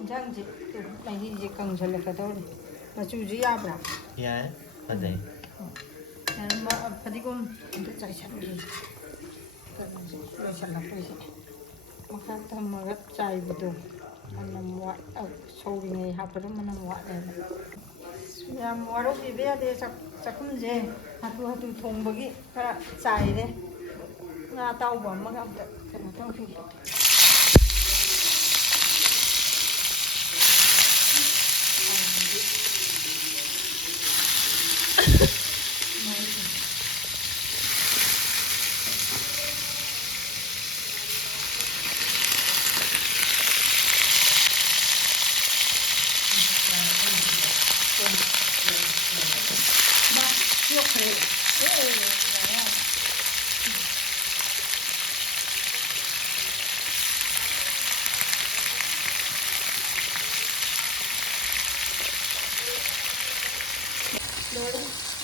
ꯏꯟꯖꯥꯡꯁꯤ ꯃꯍꯤꯁꯤ ꯀꯪꯁꯤꯜꯂꯛꯀꯗꯧꯔꯦ ꯃꯆꯨꯁꯤ ꯌꯥꯕ꯭ꯔꯥ? ꯌꯥꯏ ꯐꯖꯩ. ꯐꯗꯤꯒꯣꯝ ꯑꯝꯇ ꯆꯥꯏꯁꯟꯒꯦ. ꯀꯩꯅꯣꯁꯦ ꯂꯣꯏꯁꯤꯜꯂꯛꯄꯩꯁꯦ ꯃꯈꯥ ꯊꯝꯃꯒ ꯆꯥꯏꯕꯗꯣ ꯃꯅꯝ ꯁꯧꯔꯤꯉꯩ ꯍꯥꯞꯄꯗ ꯃꯅꯝ ꯋꯥꯠꯂꯦꯕ. ꯌꯥꯝ ꯋꯥꯔꯧꯕꯤꯕ ꯌꯥꯗꯦ. ꯆꯥꯛꯈꯨꯝꯁꯦ ꯍꯥꯊꯨ ꯍꯥꯊꯨ ꯊꯣꯡꯕꯒꯤ ꯈꯔ ꯆꯥꯏꯔꯦ. ꯉꯥ ꯑꯇꯥꯎꯕ ꯑꯃꯒ ꯑꯝꯇ ꯀꯩꯅꯣ ꯇꯧꯈꯤꯒꯦ.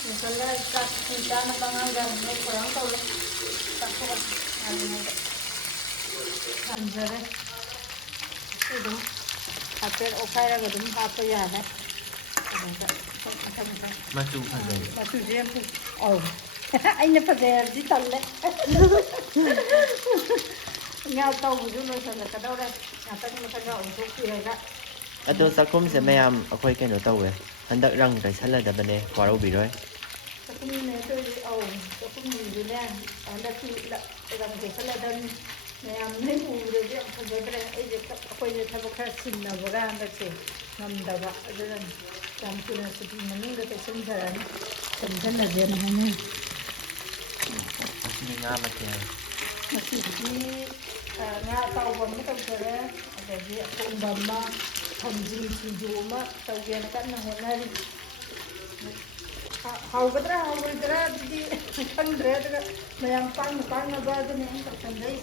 Misalnya kita nabanganggang may kurang taulo takot ano nanjare itu hampir okay ra gadum hapa yana Macu fajai. macu je oh aina fajai ji talle nga tau bu no sa ka daure ata ni ka ga onto kiraga Ato sakumse mayam akhoi kaino tawwe. Handak rang taisalladabane waraubiroy. Sakumne to sakumne handaki rang taisalladani mayam ne urede fajadre ai akhoi thaba khara sinnabaga handakse ngamdaba adunan tamkuna suti maningda taisanjarani sanjallade nahane Asini nga matya. masidi nga tauba ma tawjare adagi akombama thamjing sinju ma tawgena kanna honari haugadra di khandre daga mayam pang ba adune tawsandai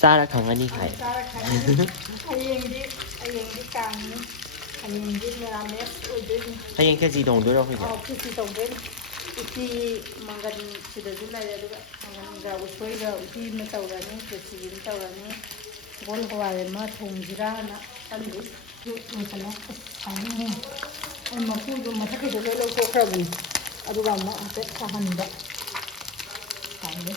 Sara khangani khai. sara khani ayengdi kamni ayengdi merames oideni Hayeng kezi dongdoro khoi. kisi tawdeni uti mangan sidaju lai aduga mangan ga usoiga uti ma tawrani kisi tawrani gol hawai ma thongjira na alli masala ani ai mafu do mathake do lo ko khabani aduga ma ate sahanba sahanba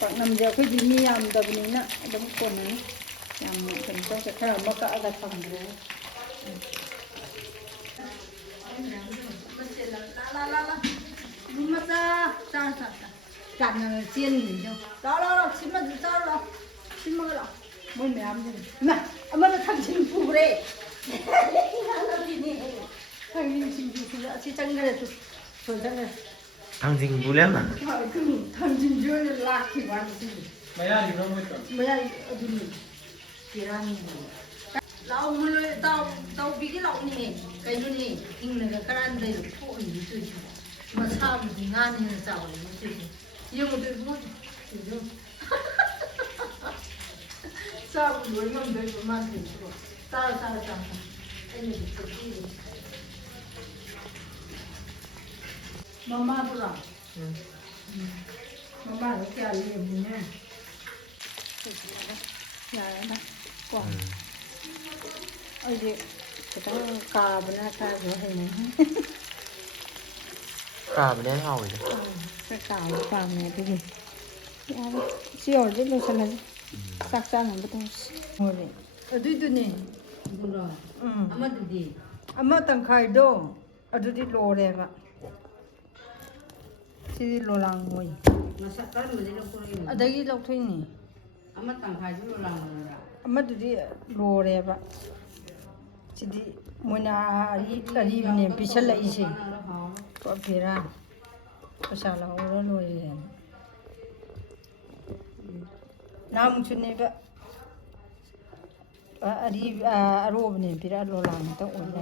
paknamje akhoi di mi yam dabni na adum konani yam kan to khara ma ka aga thamre la đúng mất ra cạn chiên gì đâu đó xin mà sao đó xin mà đó mới mẹ ăn gì mà nó thằng xin phụ đấy thằng xin phụ là chỉ chẳng cái này thôi chẳng cái Tangjing bulem na. thằng xin vô là lạc thì bán gì Maya di rumah itu. mày ở đây kirani lau mulai tau bikin lau ni cái nó ni in là cái anh đây phụ gì chơi mà sao mà thì ngan như sao này mà chơi nhưng mà tôi muốn sao mà đuổi ngâm đây mà mang thì sao anh này tự đi mama tôi mama nó kia liền nha này đó quăng ôi gì cái đó cà bên này cà của thầy này Ka bane hawi. cái cà của cà này cái gì chiều chứ đâu sao này sắc sắc nó bắt đầu rồi ở đây tôi nè rồi ama tang khai do ở đây đi lô đây mà đi lô lang ngồi ở đây lô thôi nè ama tang khai du lang ra ama đi lô đây mà đi mona ari ne pisal lai se ko phira pasa la ora loi nam chune ba ari arob ne phira lo lang ta on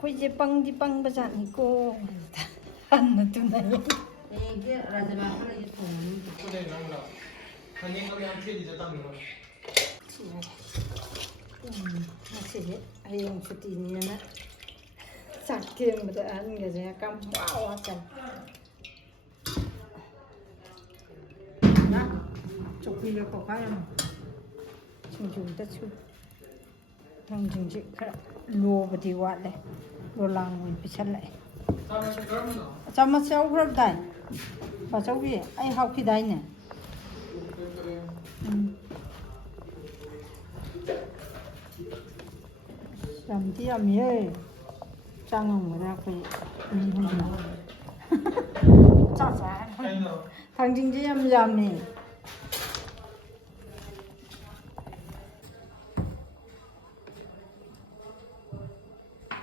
khoi je pang ba jan ni ko han tu nai ke rajama ko le thong Itu deh nang lah. Hanya kalau yang di datang dulu. masih ayam putihnya nak sakit betul gak kamu awasan nah ꯆꯧꯀ꯭ꯔꯤꯒ ꯀꯣꯛꯈꯥꯏ ꯑꯃ ꯁꯤꯡꯖꯨꯗꯁꯨ ꯊꯥꯡꯖꯤꯡꯁꯤ ꯈꯔ ꯂꯣꯕꯗꯤ ꯋꯥꯠꯂꯦ ꯂꯣꯂꯥꯡ ꯑꯣꯏꯅ ꯄꯤꯁꯜꯂꯛꯑꯦ ꯆꯥꯃꯁ ꯌꯥꯎꯈ꯭ꯔꯕꯗꯥꯏ ꯄꯥꯆꯧꯕꯤ ꯑꯩ ꯍꯥꯞꯈꯤꯗꯥꯏꯅꯦ ꯌꯥꯝꯗꯤ ꯌꯥꯝꯃꯤꯍꯦ ꯆꯥꯡꯉꯝꯒꯅ ꯑꯩꯈꯣꯏ ꯃꯤ ꯍꯨꯝꯅ ꯊꯥꯡꯖꯤꯡꯁꯦ ꯌꯥꯝ ꯌꯥꯝꯃꯦ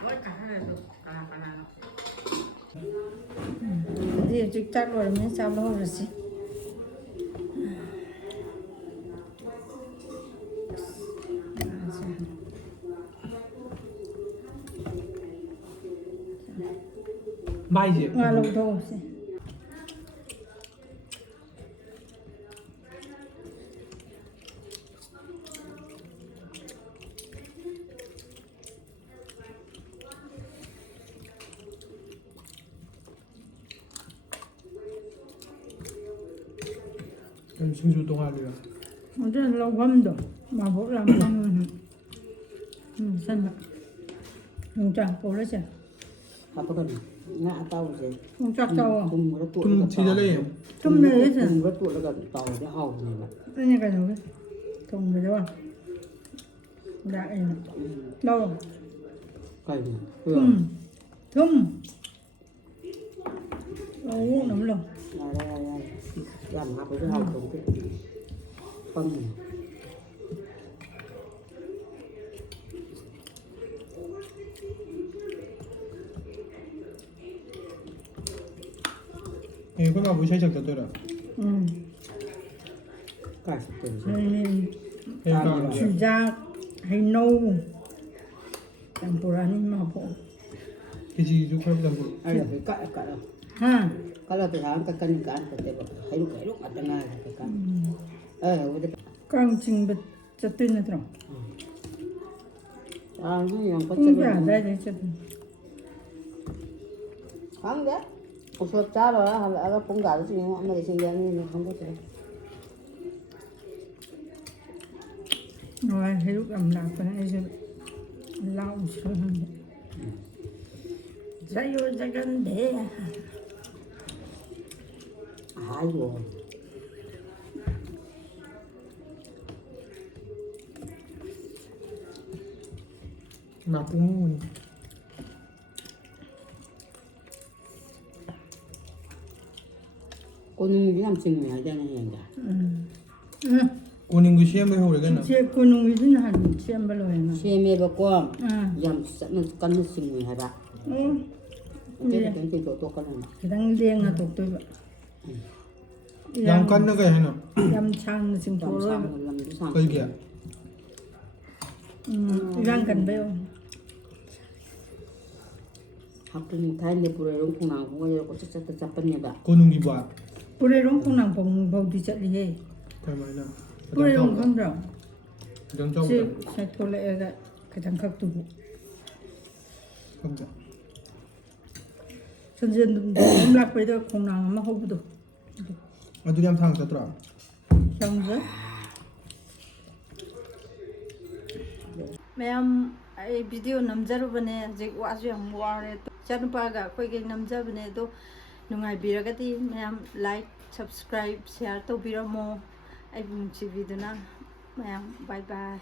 ꯂꯣꯏ ꯀꯥꯍꯜꯂꯁꯨ ꯀꯅꯥ ꯀꯅꯥꯅꯣ ꯑꯗꯨꯗꯤ ꯍꯧꯖꯤꯛ ꯆꯥꯛ ꯂꯣꯏꯔꯕꯅꯤꯅ ꯆꯥꯕ ꯍꯧꯔꯁꯤ भाई ꯉꯥ ꯂꯧꯊꯣꯛꯎꯁꯦ सिंजू तोंगालिया ꯑꯗꯨ ꯂꯧꯐꯝꯗꯣ ꯃꯕꯣꯛ ꯂꯥꯝꯐꯝ ꯁꯟꯕ ꯌꯣꯡꯆꯥꯛ ꯄꯣꯔꯁꯦ ꯍꯥꯞꯄꯒꯅꯤ ꯉꯥ ꯑꯇꯥꯎꯕꯁꯦ ꯌꯣꯡꯆꯥꯛ ꯆꯥꯎꯋꯣ ꯊꯨꯝꯒ तुम ꯇꯣꯠꯂꯒ सीधा ले ꯊꯨꯝ ꯂꯩꯔꯤꯁꯦ ꯊꯨꯝꯒ ꯇꯣꯠꯂꯒ ꯇꯥꯎꯔꯗꯤ ꯍꯥꯎꯕꯅꯦꯕ ꯑꯩꯅ ꯀꯩꯅꯣꯒꯤ ꯊꯣꯡꯕꯗꯣ ꯂꯥꯛꯑꯦꯅ ꯂꯧ ꯀꯩꯅꯣ ꯊꯨꯝ ꯂꯧꯅꯕ ꯂꯧ ꯌꯥꯔꯦ ꯌꯥꯔꯦ ꯌꯥꯔꯦ ꯌꯥꯝ ꯍꯥꯞꯄꯁꯨ ꯍꯥꯎꯇꯕꯗꯤ ꯄꯪꯉꯦ ये कोई बाबू इसे चलता तो रहा ꯀꯥꯏ ꯆꯠꯇꯣꯏꯅꯣ ये काम ꯆꯨꯖꯥꯛ ꯍꯩꯅꯧ ꯌꯥꯝ ꯄꯨꯔꯛꯑꯅꯤ ꯃꯕꯣꯛ किसी जो खराब लग ꯑꯩꯅ ꯀꯛꯑ ꯀꯛꯑ ꯍꯥ ꯀꯛꯑ ꯄꯩꯁꯥ ꯑꯝꯇ ꯀꯟ ꯀꯥꯟ ꯆꯠꯇꯦꯕ ꯍꯩꯔꯨꯛ ꯍꯩꯔꯨꯛ ꯉꯥꯛꯇ ꯉꯥꯏꯔꯦ ꯀꯩꯀꯥ ꯍꯧꯕꯗꯤ ꯀꯥꯡ ꯆꯤꯡꯕ ꯆꯠꯇꯣꯏ ꯅꯠꯇ꯭ꯔꯣ ꯆꯥꯡꯁꯨ ꯌꯥꯝ ꯄꯨꯡ ꯀꯌꯥ ꯀꯠꯆꯕ ꯑꯗꯨꯋꯥꯏꯗꯩ ꯆꯠꯇꯣꯏꯅꯣ ꯈꯪꯗꯦ ꯎꯁꯣꯞ ꯆꯥꯔꯨꯔ ꯍꯜꯂꯛꯑꯒ ꯄꯨꯡ ꯀꯌꯥꯗ ꯆꯤꯡꯉꯣ ꯑꯃꯗ ꯆꯤꯡꯒꯦ ꯑꯅꯤꯅ ꯈꯪꯗꯦ ꯍꯣꯏ ꯍꯩꯔꯨꯛ ꯌꯥꯝ ꯂꯥꯛꯄꯅꯦ ꯑꯩꯁꯨ ꯂꯥꯎꯁꯤꯔ ꯈꯪꯗꯦ ꯖꯌꯣ ꯖꯒꯟꯗꯦ ꯍꯥꯏꯌꯣ नापुंग ꯀꯣꯅꯨꯡꯗꯤ ꯌꯥꯝ ꯆꯤꯡꯉꯦ ꯍꯥꯏꯗꯥꯏꯅꯦ ꯍꯌꯦꯡꯗꯤ कोनिंग गुशिया में हो रहा है ना ꯁꯦ ꯀꯣꯅꯨꯡꯒꯤꯁꯨ ꯅꯍꯥꯟ ꯁꯦꯝꯕ ꯂꯣꯏꯔꯦꯅ ꯁꯦꯝꯃꯦꯕꯀꯣ ꯑꯥ ꯌꯥꯝ ꯀꯟꯅ ꯆꯤꯡꯉꯦ ꯍꯥꯏꯕ ꯑꯣ ꯈꯤꯇꯪ ꯆꯤꯡꯊꯣꯛ ꯇꯣꯛꯀꯅꯤ ꯈꯤꯇꯪ ꯂꯦꯡꯉ ꯇꯣꯛꯇꯣꯏꯕ यम करने का है ना ꯌꯥꯝ ꯁꯥꯡꯅ ꯌꯥꯝ ꯆꯤꯡꯊꯣꯛꯑꯔꯣꯏꯕ ꯁꯥꯡꯅ ꯂꯝꯁꯨ ꯁꯥꯡꯅ कोई क्या ꯏꯔꯥꯡ ꯀꯟꯕꯩ ꯑꯣꯏ ꯍꯥꯀꯨꯝ ꯊꯥꯏꯅ ꯄꯨꯔꯩꯔꯣꯝ ꯈꯣꯡꯅꯥꯡ ꯈꯣꯡꯒ ꯀꯣꯆꯠ ꯆꯠꯇ ꯆꯠꯄꯅꯦꯕ कोनिंग की बात ꯄꯨꯔꯩꯔꯣꯝ ꯈꯣꯡꯅꯥꯡ ꯐꯥꯎꯗꯤ ꯆꯠꯂꯤꯍꯦ क्या मायना ꯄꯨꯔꯩꯔꯣꯝ ꯈꯪꯗ꯭ꯔꯣ जंग ꯁꯤ जाओ ꯊꯣꯛꯂꯛꯑꯒ ꯈꯤꯇꯪ ꯈꯛꯇꯨꯕꯨ समझा ꯁꯟꯖꯦꯟꯕꯝ ꯂꯥꯛꯄꯩꯗ ꯈꯣꯡꯅꯥꯡ ꯑꯃ ꯍꯧꯕꯗꯣ अदुरी हम थांग चतरा ꯈꯪꯗ꯭ꯔꯦ ꯃꯌꯥꯝ ꯑꯩ ꯚꯤꯗꯤꯑꯣ ꯅꯝꯖꯔꯨꯕꯅꯦ ꯍꯧꯖꯤꯛ ꯋꯥꯁꯨ ꯌꯥꯝ ꯋꯥꯔꯦ ꯏꯆꯥꯅꯨꯄꯥꯒ ꯑꯩꯈꯣꯏꯒꯤ ꯅꯝꯖꯕꯅꯦ ꯑꯗꯣ ꯅꯨꯡꯉꯥꯏꯕꯤꯔꯒꯗꯤ ꯃꯌꯥꯝ ꯂꯥꯏꯛ ꯁꯕꯁꯀ꯭ꯔꯥꯏꯕ ꯁꯤꯌꯥꯔ ꯇꯧꯕꯤꯔꯝꯃꯣ ꯑꯩꯕꯨ ꯅꯨꯡꯁꯤꯕꯤꯗꯨꯅ ꯃꯌꯥꯝ ꯕꯥꯏ ꯕꯥꯏ